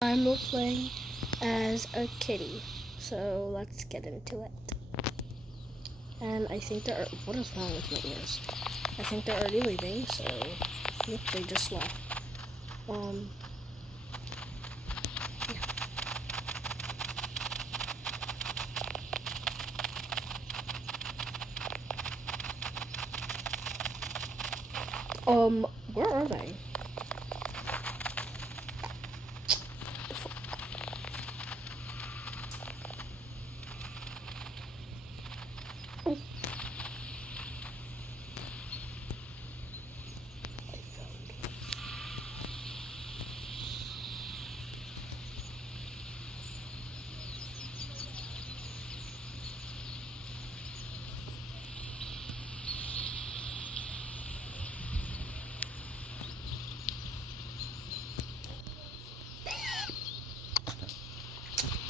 I'm playing as a kitty, so let's get into it. And I think what is wrong with my ears? I think they're already leaving, so yep, they just left. Yeah. Where are they?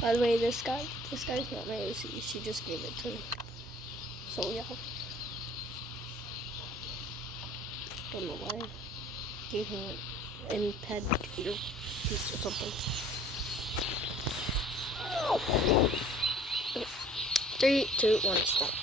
By the way, this guy's not my OC. She just gave it to me. So yeah. Don't know why. Gave him an imped piece or something. Okay. 3, 2, 1, start.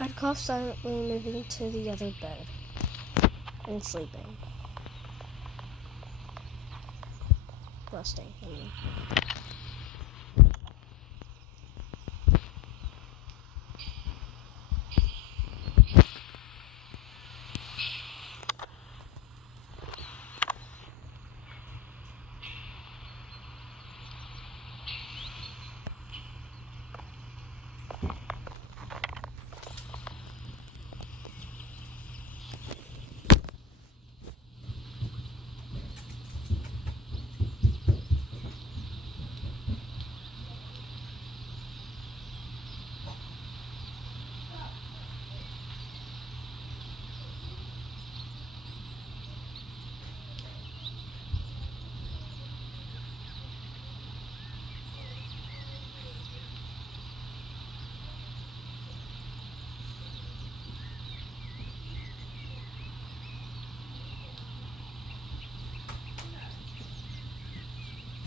I'd cough silently, moving to the other bed and sleeping. Resting, I mean.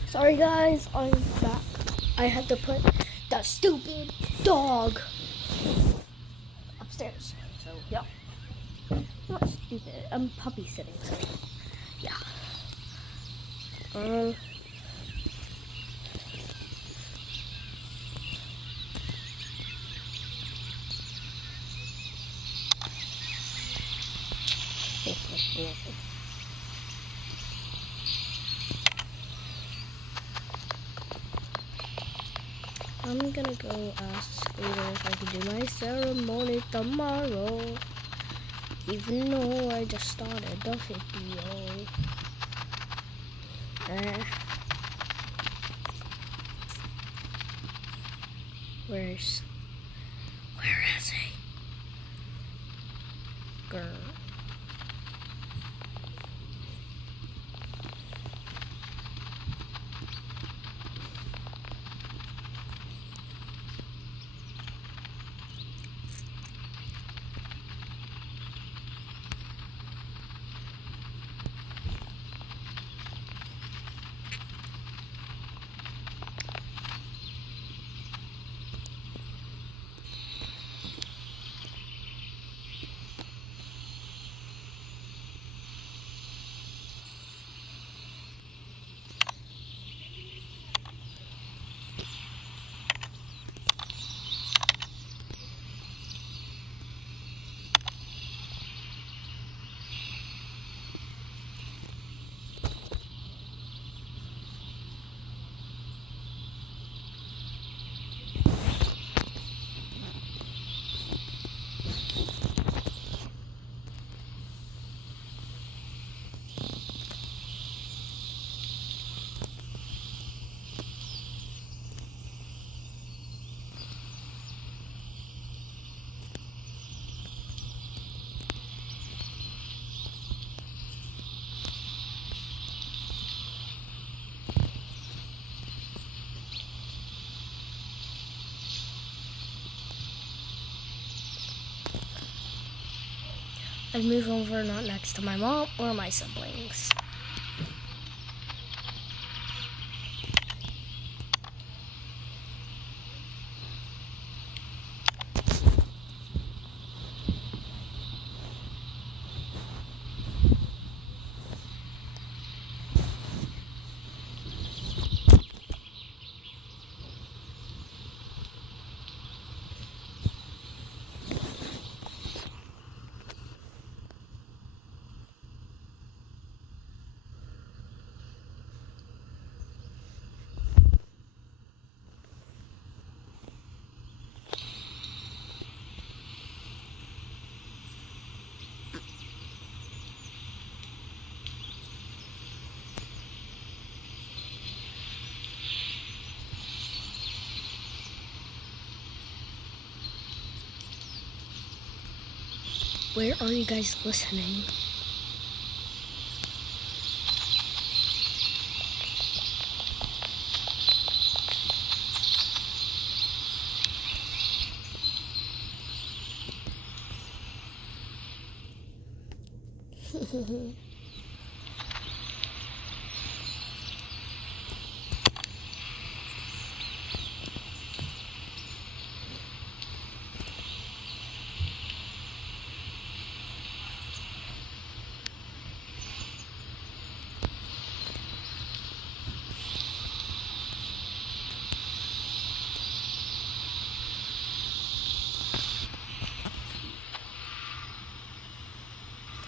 Sorry guys, I'm back. I had to put the stupid dog upstairs. So yeah. Not stupid. I'm puppy sitting, so yeah. I'm gonna go ask later if I can do my ceremony tomorrow. Even though I just started the video. Where is he? Girl. I'd move over not next to my mom or my siblings. Where are you guys listening?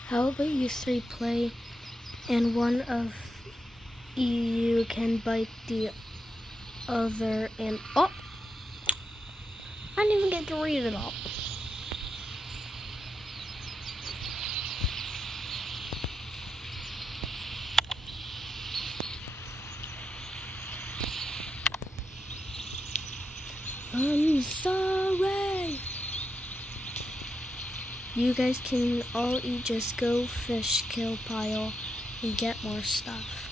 How about you three play and one of you can bite the other and oh! I didn't even get to read it all. I'm sorry. You guys can all eat just go fish kill pile and get more stuff.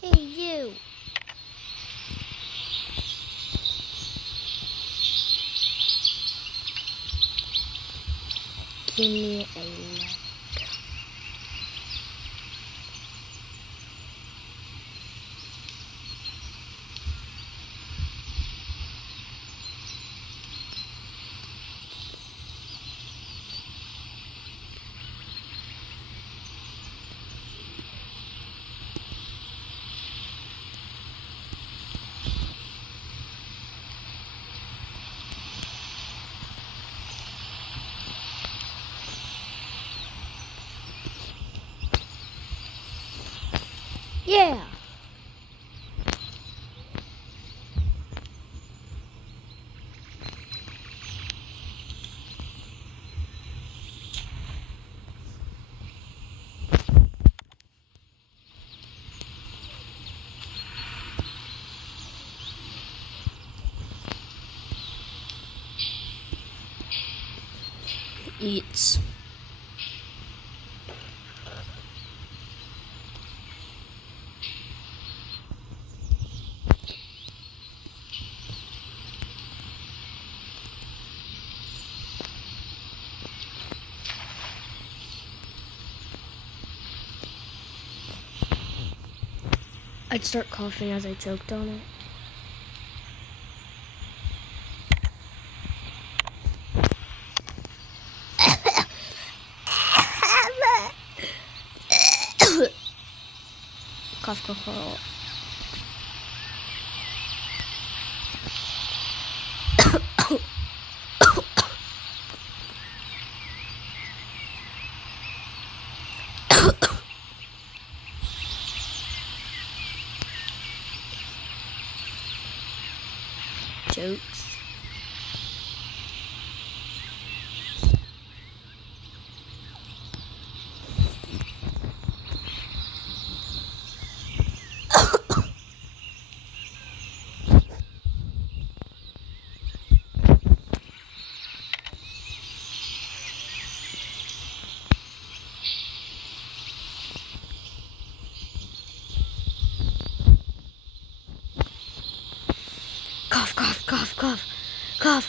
Hey you. Give me a leg. Yeah. Eats. I'd start coughing as I choked on it. Cough, cough, cough. Jokes.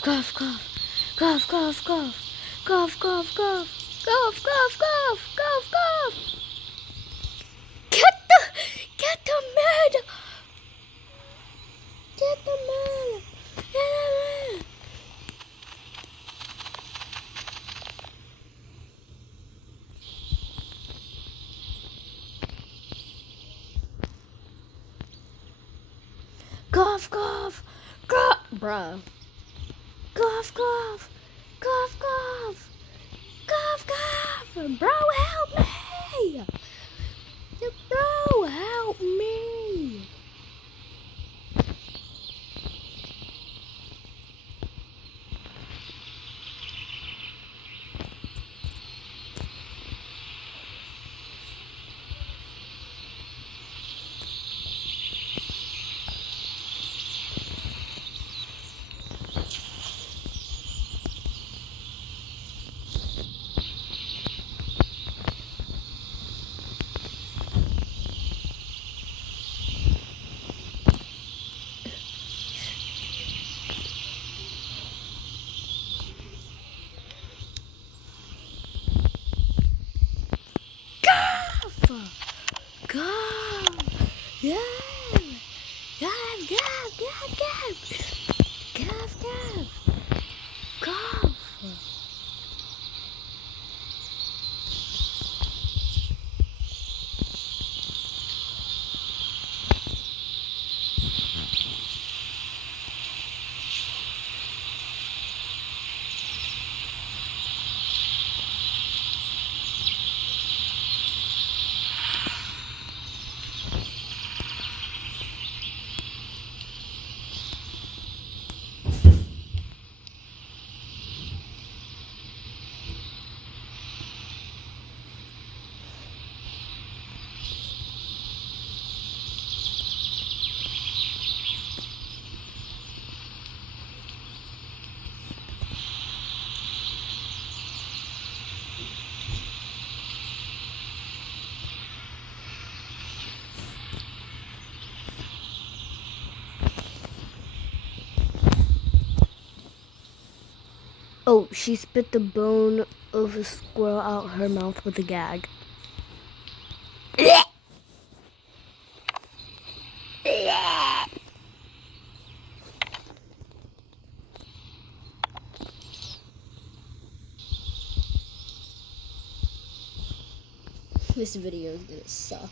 Cough, cough, cough, cough, cough, cough, cough, cough, cough, cough, cough, cough, cough. Get the man. Get the man. Get the man. Cough, cough, cough, bruh. Cough, cough, cough, cough, cough, cough. Bro, help me. Bro, help me. Go! Yeah! Gav, Gav, Gav, Gav! Gav, Gav! Gav! Oh, she spit the bone of a squirrel out her mouth with a gag. This video is gonna suck.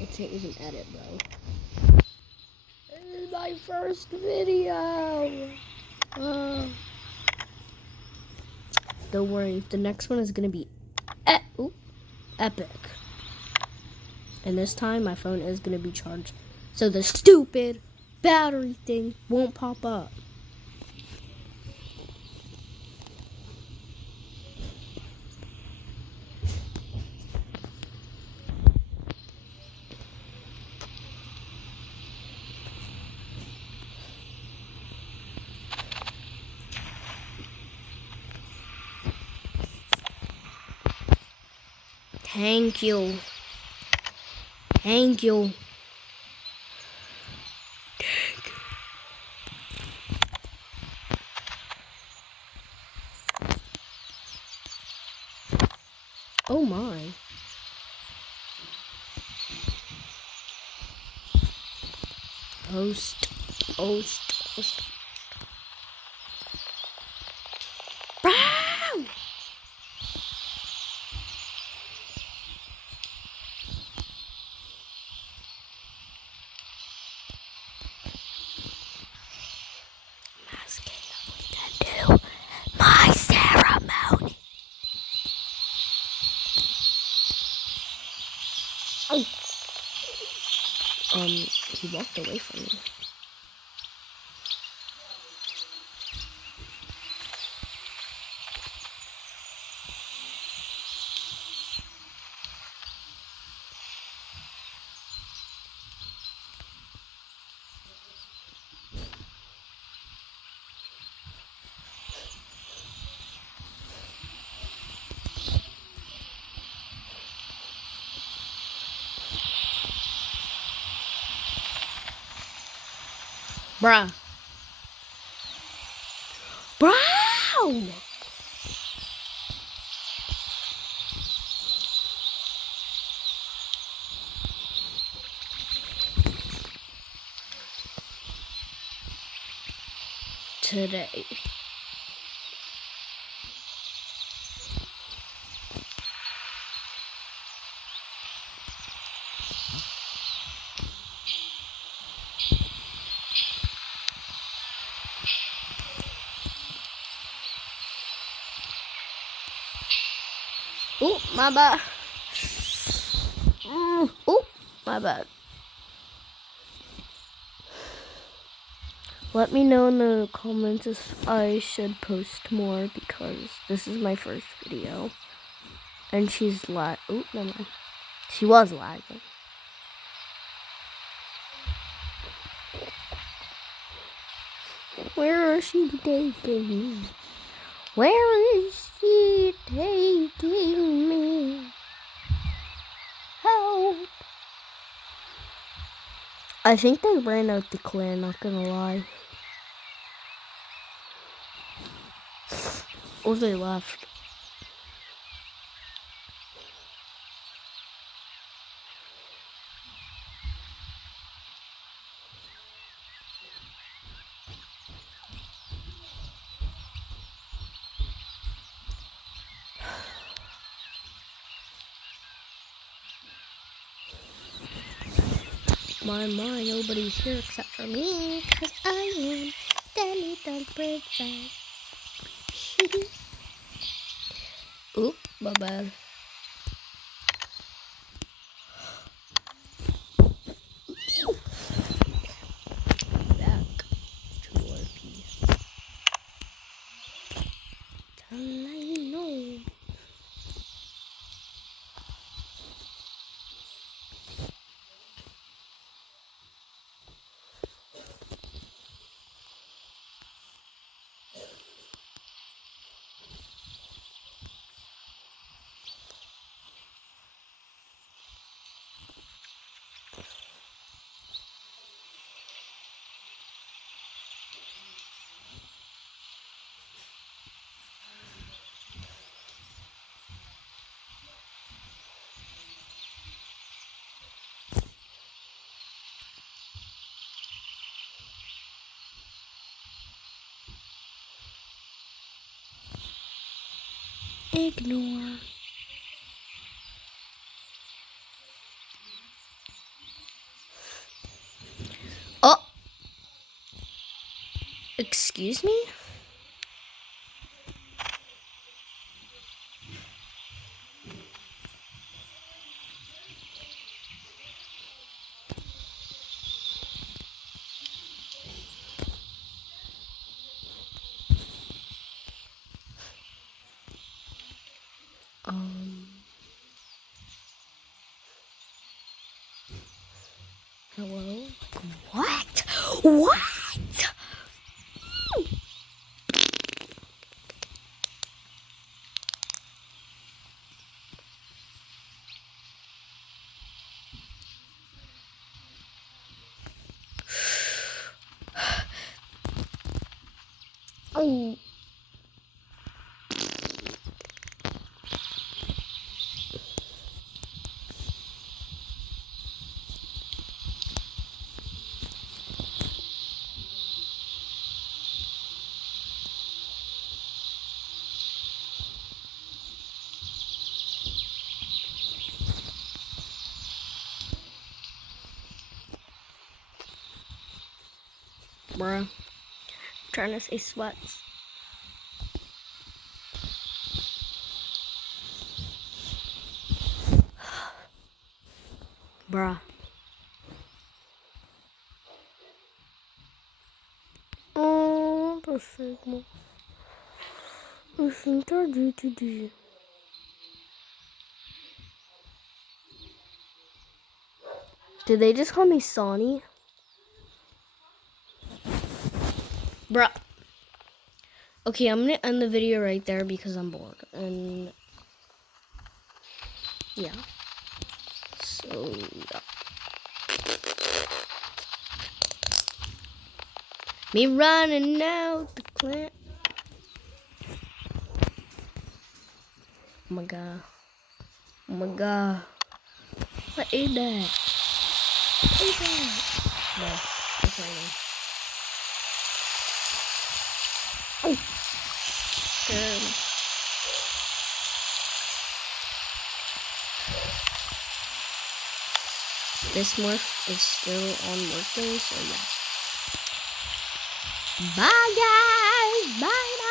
I can't even edit, bro. This is my first video. Don't worry, the next one is gonna be epic. And this time my phone is gonna be charged, so the stupid battery thing won't pop up. Thank you. Thank you. Oh my. Host. Bro! My ceremony. Oh. He walked away from me. Bruh. home. Today. Oh, my bad. Oh, my bad. Let me know in the comments if I should post more because this is my first video. And she's oh, never mind. She was lagging. Where is she taking me? Where is she taking me? Help! I think they ran out the clan, not gonna lie. Or they left. My, nobody's here except for me, cause I am Danny the Birdside. Oop, my bad. Back to RP. I know. Ignore. Oh! Excuse me? Hello? What? What? Oh. Bruh. Trying to say sweats. Bruh. Oh, the signal. I think I do today. Did they just call me Sonny? Bruh. Okay, I'm gonna end the video right there because I'm bored. And yeah. So yeah. Me running out the clan. Oh my god. Oh my god. What is that? What is that? No, it's raining. Oh! Good. This morph is still on working, so yeah. Bye guys! Bye!